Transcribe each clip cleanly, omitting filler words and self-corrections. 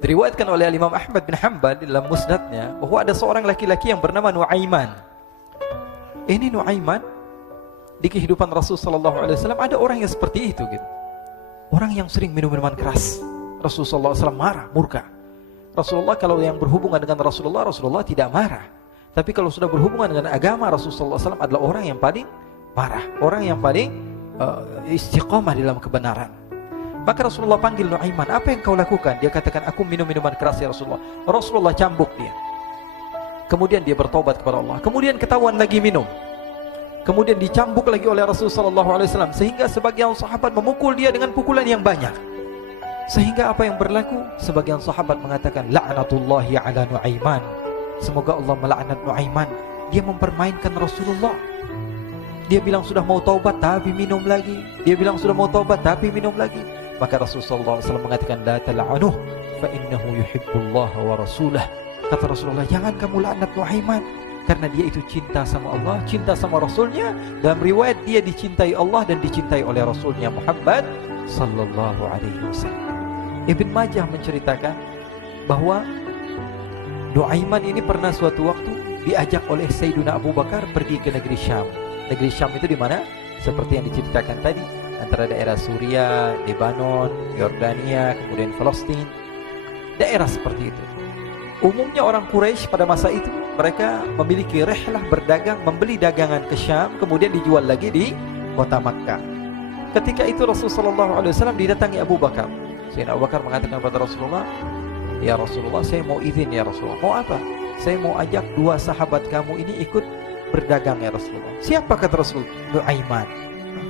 Diriwayatkan oleh Imam Ahmad bin Hanbal dalam musnadnya bahwa ada seorang laki-laki yang bernama Nuaiman. Ini Nuaiman, di kehidupan Rasul sallallahu alaihi wasallam ada orang yang seperti itu gitu. Orang yang sering minum minuman keras. Rasul sallallahu alaihi wasallam marah, murka. Rasulullah kalau yang berhubungan dengan Rasulullah tidak marah. Tapi kalau sudah berhubungan dengan agama, Rasul sallallahu alaihi wasallam adalah orang yang paling marah, orang yang paling istiqamah dalam kebenaran. Maka Rasulullah panggil Nuaiman, apa yang kau lakukan? Dia katakan, aku minum minuman keras ya Rasulullah. Rasulullah cambuk dia. Kemudian dia bertobat kepada Allah. Kemudian ketahuan lagi minum. Kemudian dicambuk lagi oleh Rasulullah SAW, sehingga sebagian sahabat memukul dia dengan pukulan yang banyak. Sehingga apa yang berlaku? Sebagian sahabat mengatakan, la'natullahi ala Nuaiman. Semoga Allah melaknat Nuaiman. Dia mempermainkan Rasulullah. Dia bilang sudah mau taubat tapi minum lagi. Dia bilang sudah mau taubat tapi minum lagi. Maka Rasulullah SAW mengatakan, la tal'anuh fa innahu yuhibbullah wa rasulah. Kata Rasulullah, jangan kamu laknat Nuaiman, karena dia itu cinta sama Allah, cinta sama Rasulnya. Dalam riwayat dia dicintai Allah dan dicintai oleh Rasulnya Muhammad sallallahu alaihi wasallam. Ibn Majah menceritakan bahwa Nuaiman ini pernah suatu waktu diajak oleh Sayyidina Abu Bakar pergi ke negeri Syam. Negeri Syam itu di mana? Seperti yang diceritakan tadi, antara daerah Suriah, Lebanon, Yordania, kemudian Palestina. Daerah seperti itu. Umumnya orang Quraisy pada masa itu mereka memiliki rihlah berdagang, membeli dagangan ke Syam, kemudian dijual lagi di kota Makkah. Ketika itu Rasulullah SAW didatangi Abu Bakar. Sayyidina Abu Bakar mengatakan kepada Rasulullah, ya Rasulullah, saya mau izin ya Rasulullah. Mau apa? Saya mau ajak dua sahabat kamu ini ikut berdagang ya Rasulullah. Siapa kata Rasul? Nuaiman.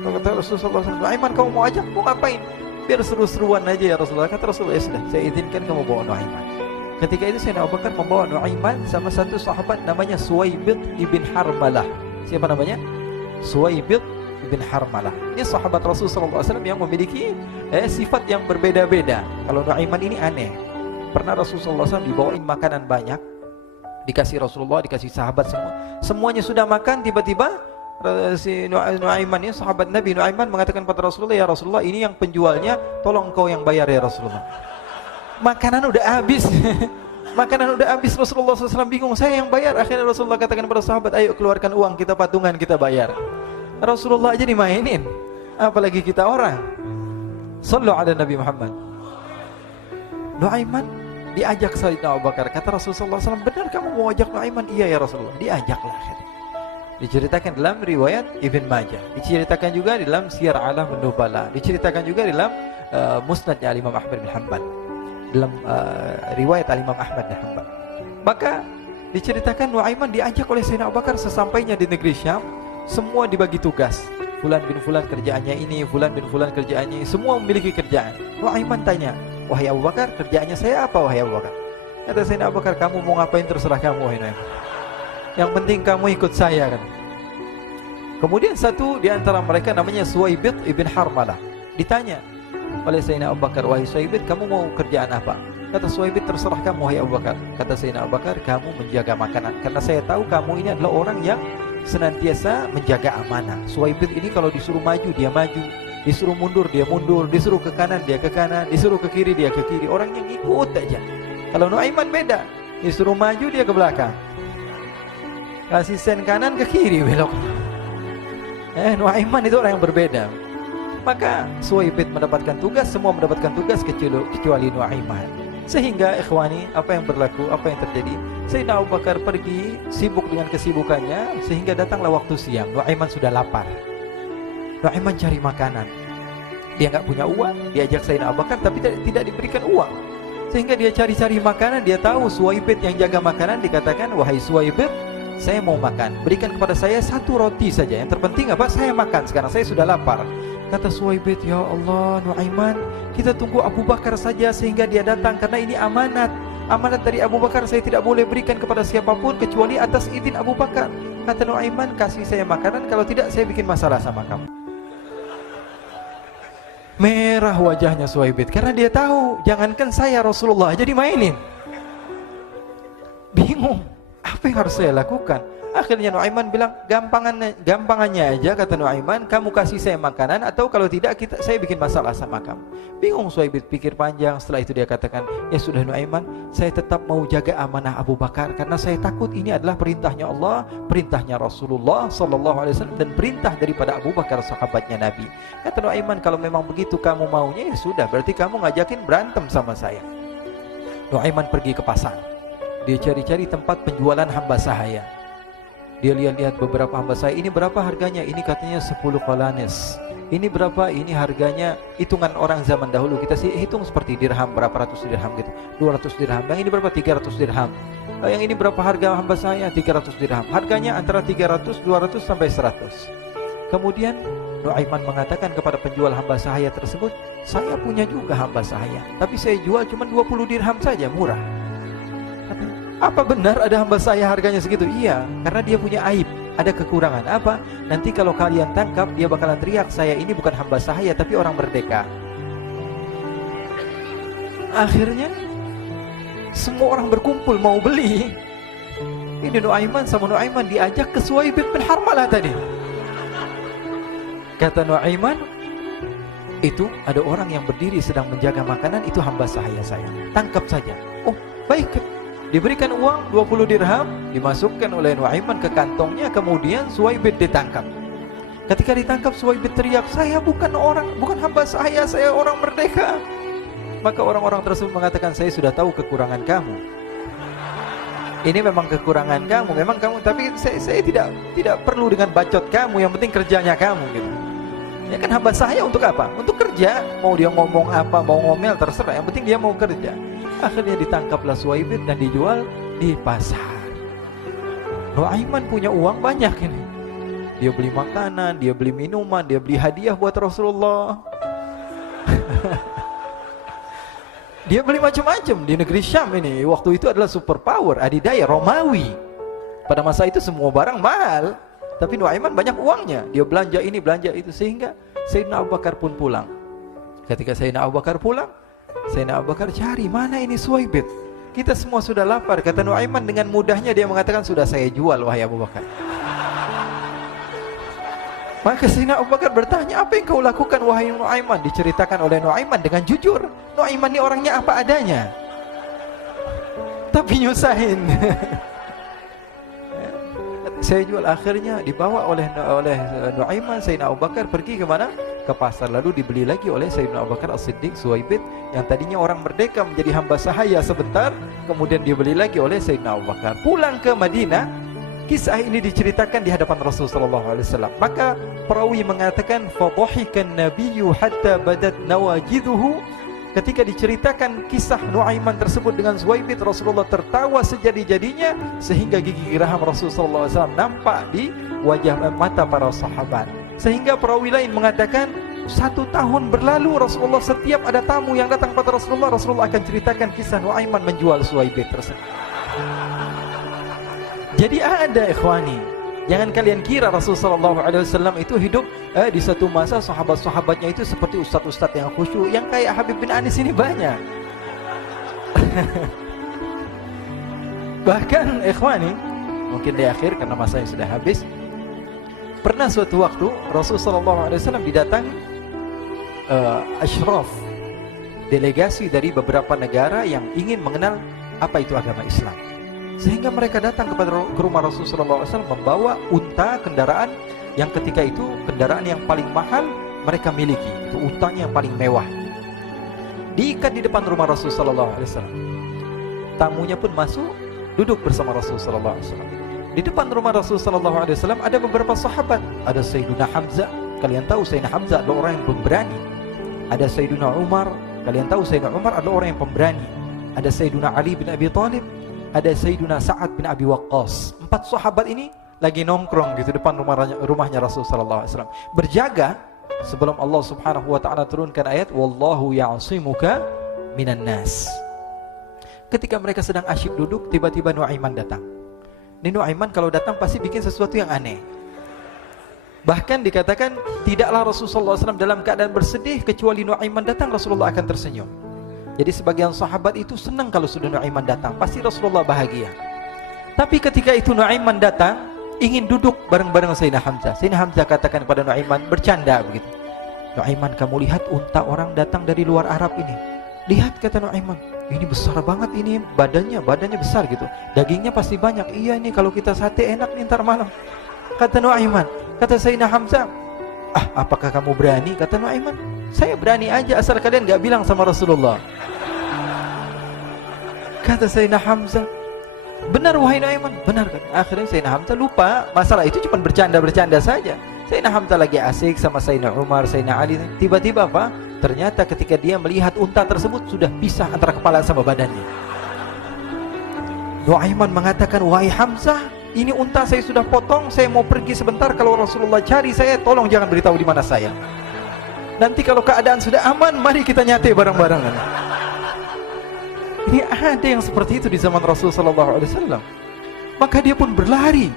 Kata Rasulullah, Nuaiman kamu mau ajak? Mau ngapain? Biar seru-seruan aja ya Rasulullah. Kata Rasulullah, ya sudah, saya izinkan kamu bawa Nuaiman. Ketika itu Sayyidina Abu Bakar membawa Nuaiman sama satu sahabat namanya Suwaibid ibn Harmalah. Siapa namanya? Suwaibid ibn Harmalah. Ini sahabat Rasulullah SAW yang memiliki sifat yang berbeda-beda. Kalau Nuaiman ini aneh. Pernah Rasulullah SAW dibawain makanan banyak, dikasih Rasulullah, dikasih sahabat semua. Semuanya sudah makan, tiba-tiba si Nuaiman ini, sahabat Nabi Nuaiman mengatakan kepada Rasulullah, ya Rasulullah, ini yang penjualnya, tolong engkau yang bayar ya Rasulullah. Makanan udah habis. Makanan udah habis. Rasulullah SAW bingung, saya yang bayar. Akhirnya Rasulullah katakan kepada sahabat, ayo keluarkan uang, kita patungan, kita bayar. Rasulullah aja dimainin, apalagi kita orang. Sallu ala Nabi Muhammad. Nuaiman diajak Sayyidina Abu Bakar. Kata Rasulullah SAW, benar kamu mau ajak Nuaiman? Iya ya Rasulullah. Diajaklah. Diceritakan dalam riwayat Ibn Majah, diceritakan juga dalam Siyar A'lam Nubala, diceritakan juga dalam Musnadnya Imam Ahmad bin Hanbal, dalam riwayat Imam Ahmad bin Hanbal. Maka diceritakan Nuaiman diajak oleh Sayyidina Abu Bakar. Sesampainya di negeri Syam, semua dibagi tugas. Fulan bin Fulan kerjaannya ini, Fulan bin Fulan kerjaannya ini, semua memiliki kerjaan. Nuaiman tanya, wahai Abu Bakar, kerjaannya saya apa wahai Abu Bakar? Kata Sayyidina Abu Bakar, kamu mau ngapain terserah kamu wahai Nuaiman. Yang penting kamu ikut saya kan. Kemudian satu di antara mereka namanya Suwaibid ibn Harmalah. Ditanya oleh Sayyidina Abu Bakar, wahai Suwaibid, kamu mau kerjaan apa? Kata Suwaibid, terserah kamu wahai Abu Bakar. Kata Sayyidina Abu Bakar, kamu menjaga makanan, karena saya tahu kamu ini adalah orang yang senantiasa menjaga amanah. Suwaibid ini kalau disuruh maju dia maju, disuruh mundur dia mundur, disuruh ke kanan dia ke kanan, disuruh ke kiri dia ke kiri. Orang yang ikut aja. Kalau Nuaiman beda, disuruh maju dia ke belakang, kasih sen kanan ke kiri belok. Nuaiman itu orang yang berbeda. Maka Suwaibid mendapatkan tugas, semua mendapatkan tugas kecuali Nuaiman. Sehingga ikhwani, apa yang berlaku, apa yang terjadi? Sayyidina Abu Bakar pergi sibuk dengan kesibukannya, sehingga datanglah waktu siang. Nuaiman sudah lapar. Nuaiman cari makanan. Dia nggak punya uang, diajak Sayyidina Abu Bakar tapi tidak diberikan uang. Sehingga dia cari-cari makanan. Dia tahu Suwaibid yang jaga makanan. Dikatakan, wahai Suwaibid, saya mau makan, berikan kepada saya satu roti saja. Yang terpenting apa? Saya makan sekarang, saya sudah lapar. Kata Suwaibid, ya Allah Nuaiman, kita tunggu Abu Bakar saja sehingga dia datang, karena ini amanat. Amanat dari Abu Bakar, saya tidak boleh berikan kepada siapapun kecuali atas izin Abu Bakar. Kata Nuaiman, kasih saya makanan, kalau tidak saya bikin masalah sama kamu. Merah wajahnya Suwaibid, karena dia tahu, jangankan saya, Rasulullah jadi mainin. Bingung, apa yang harus saya lakukan? Akhirnya Nuaiman bilang, gampangannya aja, kata Nuaiman, kamu kasih saya makanan, atau kalau tidak saya bikin masalah sama kamu. Bingung Suhaib, pikir panjang. Setelah itu dia katakan, ya sudah Nuaiman, saya tetap mau jaga amanah Abu Bakar, karena saya takut ini adalah perintahnya Allah, perintahnya Rasulullah SAW, dan perintah daripada Abu Bakar, sahabatnya Nabi. Kata Nuaiman, kalau memang begitu kamu maunya, ya sudah, berarti kamu ngajakin berantem sama saya. Nuaiman pergi ke pasar. Dia cari-cari tempat penjualan hamba sahaya. Dia lihat-lihat beberapa hamba sahaya. Ini berapa harganya? Ini katanya 10 qalanes. Ini berapa? Ini harganya hitungan orang zaman dahulu. Kita sih hitung seperti dirham, berapa ratus dirham gitu. 200 dirham. Yang ini berapa? 300 dirham. Yang ini berapa harga hamba sahaya? 300 dirham. Harganya antara 300, 200 sampai 100. Kemudian Nuaiman mengatakan kepada penjual hamba sahaya tersebut, saya punya juga hamba sahaya, tapi saya jual cuma 20 dirham saja, murah. Apa benar ada hamba saya harganya segitu? Iya, karena dia punya aib, ada kekurangan. Apa? Nanti kalau kalian tangkap, dia bakalan teriak, saya ini bukan hamba sahaya tapi orang merdeka. Akhirnya semua orang berkumpul mau beli. Ini Nuaiman sama Nuaiman diajak ke Suhaib bin Harmalah tadi. Kata Nuaiman, itu ada orang yang berdiri sedang menjaga makanan, itu hamba sahaya saya, tangkap saja. Oh baik. Diberikan uang 20 dirham, dimasukkan oleh Nuaiman ke kantongnya, kemudian Suhaib ditangkap. Ketika ditangkap, Suhaib teriak, saya bukan hamba saya orang merdeka. Maka orang-orang tersebut mengatakan, saya sudah tahu kekurangan kamu. Ini memang kekurangan kamu, tapi saya tidak perlu dengan bacot kamu, yang penting kerjanya kamu gitu. Ya kan hamba saya untuk apa? Untuk kerja. Mau dia ngomong apa, mau ngomel terserah, yang penting dia mau kerja. Akhirnya ditangkaplah Suhaib dan dijual di pasar. Nuaiman punya uang banyak ini. Dia beli makanan, dia beli minuman, dia beli hadiah buat Rasulullah. Dia beli macam-macam di negeri Syam ini. Waktu itu adalah superpower, adidaya Romawi. Pada masa itu semua barang mahal, tapi Nuaiman banyak uangnya. Dia belanja ini, belanja itu, sehingga Sayyidina Abu Bakar pun pulang. Ketika Sayyidina Abu Bakar pulang, Sayyidina Abu Bakar cari, mana ini Suhaib? Kita semua sudah lapar. Kata Nuaiman dengan mudahnya dia mengatakan, sudah saya jual wahai Abu Bakar. Maka Sayyidina Abu Bakar bertanya, apa yang kau lakukan wahai Nuaiman? Diceritakan oleh Nuaiman dengan jujur. Nuaiman ini orangnya apa adanya, tapi nyusahin. Saya jual. Akhirnya dibawa oleh Nuaiman, Sayyidina Abu Bakar pergi ke mana? Ke pasar. Lalu dibeli lagi oleh Sayyidina Abu Bakar As-Siddiq, Suhaib yang tadinya orang merdeka menjadi hamba sahaya sebentar, kemudian dibeli lagi oleh Sayyidina Abu Bakar. Pulang ke Madinah, kisah ini diceritakan di hadapan Rasulullah SAW. Maka perawi mengatakan, fadhahikan nabiyyu hatta badat nawajiduhu. Ketika diceritakan kisah Nuaiman tersebut dengan Suhaib, Rasulullah tertawa sejadi-jadinya sehingga gigi geraham Rasulullah SAW nampak di wajah mata para sahabat. Sehingga perawi lain mengatakan, 1 tahun berlalu Rasulullah, setiap ada tamu yang datang pada Rasulullah akan ceritakan kisah Nuaiman menjual Suhaib tersebut. Jadi ada ikhwani, jangan kalian kira Rasulullah SAW itu hidup di satu masa sahabat-sahabatnya itu seperti ustadz-ustadz yang khusyuk, yang kayak Habib bin Anis ini banyak. Bahkan ikhwani, mungkin di akhir karena masanya sudah habis, pernah suatu waktu Rasulullah SAW didatangi asyraf, delegasi dari beberapa negara yang ingin mengenal apa itu agama Islam. Sehingga mereka datang ke rumah Rasulullah SAW membawa unta, kendaraan yang ketika itu kendaraan yang paling mahal mereka miliki. Itu untanya yang paling mewah. Diikat di depan rumah Rasulullah SAW. Tamunya pun masuk, duduk bersama Rasulullah SAW. Di depan rumah Rasulullah SAW ada beberapa sahabat. Ada Sayyidina Hamzah. Kalian tahu Sayyidina Hamzah adalah orang yang pemberani. Ada Sayyidina Umar. Kalian tahu Sayyidina Umar adalah orang yang pemberani. Ada Sayyidina Ali bin Abi Thalib. Ada Sayyidina Sa'ad bin Abi Waqqas. 4 sahabat ini lagi nongkrong gitu depan rumahnya Rasulullah SAW, berjaga sebelum Allah Subhanahu wa taala turunkan ayat wallahu ya'simuka minan nas. Ketika mereka sedang asyik duduk, tiba-tiba Nuaiman datang. Ini Nuaiman kalau datang pasti bikin sesuatu yang aneh. Bahkan dikatakan tidaklah Rasulullah SAW dalam keadaan bersedih, kecuali Nuaiman datang Rasulullah akan tersenyum. Jadi sebagian sahabat itu senang kalau sudah Nuaiman datang, pasti Rasulullah bahagia. Tapi ketika itu Nuaiman datang, ingin duduk bareng-bareng Sayyidina Hamzah. Sayyidina Hamzah katakan kepada Nuaiman, bercanda begitu. Nuaiman, kamu lihat unta orang datang dari luar Arab ini. Lihat, kata Nuaiman, ini besar banget ini, badannya besar gitu. Dagingnya pasti banyak. Iya, ini kalau kita sate enak nih ntar malam. Kata Nuaiman. Kata Sayyidina Hamzah, apakah kamu berani? Kata Nuaiman, saya berani aja asal kalian gak bilang sama Rasulullah. Kata Sayyidina Hamzah, benar wahai Nuaiman, benar kan? Akhirnya Sayyidina Hamzah lupa masalah itu, cuma bercanda-bercanda saja. Sayyidina Hamzah lagi asik sama Sayyidina Umar, Sayyidina Ali. Tiba-tiba apa? Ternyata ketika dia melihat unta tersebut sudah pisah antara kepala sama badannya. Nuaiman mengatakan, wahai Hamzah, ini unta saya sudah potong, saya mau pergi sebentar. Kalau Rasulullah cari saya, tolong jangan beritahu di mana saya. Nanti kalau keadaan sudah aman, mari kita nyate bareng-barengan. Ini ada yang seperti itu di zaman Rasulullah SAW. Maka dia pun berlari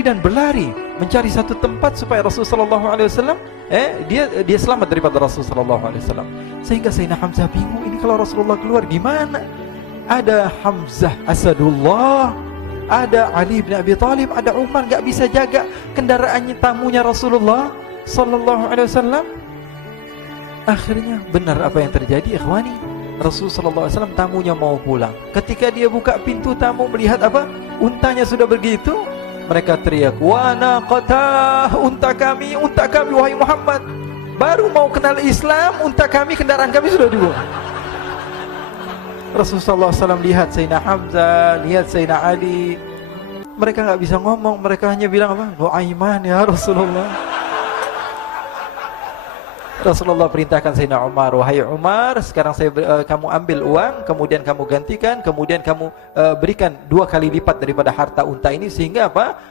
dan berlari mencari satu tempat supaya Rasulullah SAW dia selamat daripada Rasulullah SAW. Sehingga Sayyidina Hamzah bingung, ini kalau Rasulullah keluar gimana? Ada Hamzah Asadullah, ada Ali bin Abi Thalib, ada Umar, gak bisa jaga kendaraannya, tamunya Rasulullah Sallallahu Alaihi Wasallam. Akhirnya benar apa yang terjadi, ikhwani. Rasulullah Sallallahu Alaihi Wasallam tamunya mau pulang. Ketika dia buka pintu tamu melihat apa? Untanya sudah begitu. Mereka teriak, wa naqatah, unta kami wahai Muhammad. Baru mau kenal Islam, unta kami, kendaraan kami sudah dibuang. Rasulullah SAW lihat Sayyidina Hamzah, lihat Sayyidina Ali. Mereka gak bisa ngomong, mereka hanya bilang apa? Nuaiman ya Rasulullah. Rasulullah perintahkan Sayyidina Umar, wahai Umar, sekarang kamu ambil uang, kemudian kamu gantikan, kemudian kamu berikan 2 kali lipat daripada harta unta ini, sehingga apa?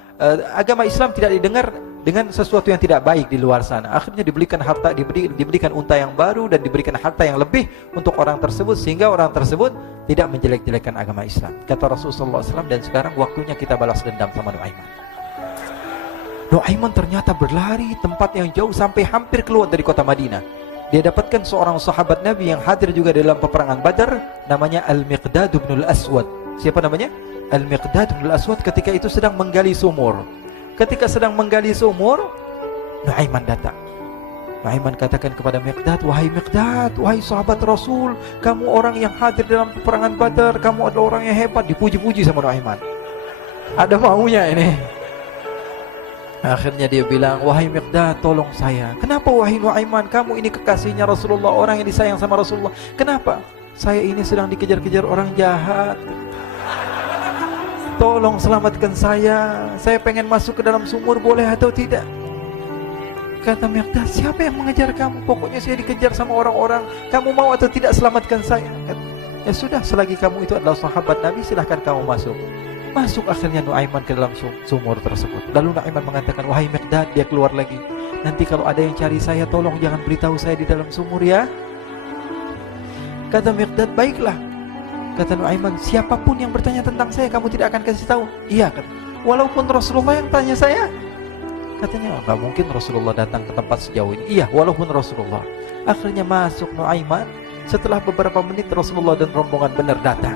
Agama Islam tidak didengar dengan sesuatu yang tidak baik di luar sana. Akhirnya diberikan harta, diberikan unta yang baru dan diberikan harta yang lebih untuk orang tersebut, sehingga orang tersebut tidak menjelek-jelekan agama Islam. Kata Rasulullah SAW, dan sekarang waktunya kita balas dendam sama Nuaiman. Nuaiman ternyata berlari tempat yang jauh sampai hampir keluar dari kota Madinah. Dia dapatkan seorang sahabat Nabi yang hadir juga dalam peperangan Badar, namanya Al-Miqdad bin Al-Aswad. Siapa namanya? Al-Miqdad bin Al-Aswad ketika itu sedang menggali sumur. Ketika sedang menggali sumur, Nuaiman datang. Nuaiman katakan kepada Miqdad, wahai Miqdad, wahai sahabat Rasul, kamu orang yang hadir dalam peperangan Badar, kamu adalah orang yang hebat. Dipuji-puji sama Nuaiman. Ada maunya ini. Akhirnya dia bilang, wahai Miqdad, tolong saya. Kenapa wahai Nuaiman? Kamu ini kekasihnya Rasulullah, orang yang disayang sama Rasulullah. Kenapa? Saya ini sedang dikejar-kejar orang jahat. Tolong selamatkan saya. Saya pengen masuk ke dalam sumur, boleh atau tidak? Kata Miqdad, siapa yang mengejar kamu? Pokoknya saya dikejar sama orang-orang. Kamu mau atau tidak selamatkan saya? Ya sudah, selagi kamu itu adalah sahabat Nabi, silahkan kamu masuk. Masuk akhirnya Nuaiman ke dalam sumur tersebut. Lalu Nuaiman mengatakan, wahai Miqdad, dia keluar lagi. Nanti kalau ada yang cari saya, tolong jangan beritahu saya di dalam sumur ya. Kata Miqdad, baiklah. Kata Nuaiman, siapapun yang bertanya tentang saya, kamu tidak akan kasih tahu. Iya, kata. Walaupun Rasulullah yang tanya saya. Katanya, enggak mungkin Rasulullah datang ke tempat sejauh ini. Iya, walaupun Rasulullah. Akhirnya masuk Nuaiman. Setelah beberapa menit Rasulullah dan rombongan benar datang.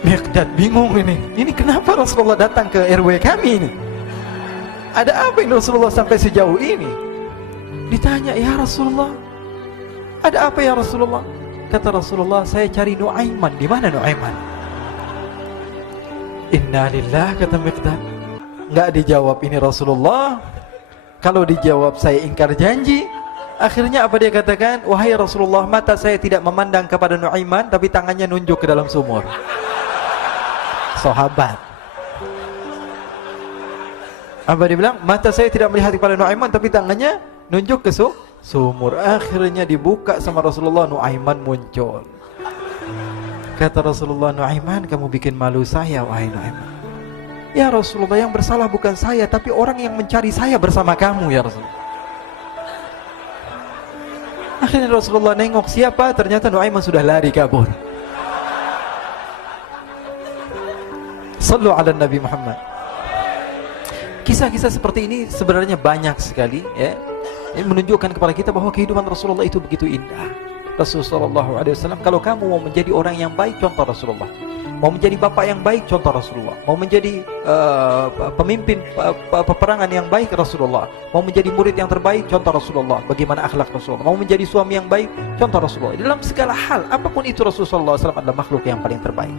Miqdad bingung ini. Ini kenapa Rasulullah datang ke RW kami ini? Ada apa yang Rasulullah sampai sejauh ini? Ditanya, ya Rasulullah, ada apa ya Rasulullah? Kata Rasulullah, saya cari Nuaiman. Di mana Nuaiman? Innalillah, kata Miqdad. Enggak dijawab ini Rasulullah. Kalau dijawab saya ingkar janji. Akhirnya apa dia katakan? Wahai Rasulullah, mata saya tidak memandang kepada Nuaiman, tapi tangannya nunjuk ke dalam sumur. Sahabat. Apa dia bilang? Mata saya tidak melihat kepada Nuaiman, tapi tangannya nunjuk ke sumur. Akhirnya dibuka sama Rasulullah, Nuaiman muncul. Kata Rasulullah, Nuaiman, kamu bikin malu saya, wahai Nuaiman. Ya Rasulullah, yang bersalah bukan saya, tapi orang yang mencari saya bersama kamu, ya Rasulullah. Akhirnya Rasulullah nengok, siapa? Ternyata Nuaiman sudah lari kabur. Sallu ala Nabi Muhammad. Kisah-kisah seperti ini sebenarnya banyak sekali, ya. Ini menunjukkan kepada kita bahwa kehidupan Rasulullah itu begitu indah. Rasulullah SAW, kalau kamu mau menjadi orang yang baik, contoh Rasulullah. Mau menjadi bapak yang baik, contoh Rasulullah. Mau menjadi pemimpin peperangan yang baik, Rasulullah. Mau menjadi murid yang terbaik, contoh Rasulullah. Bagaimana akhlak Rasulullah. Mau menjadi suami yang baik, contoh Rasulullah. Dalam segala hal, apapun itu Rasulullah SAW adalah makhluk yang paling terbaik.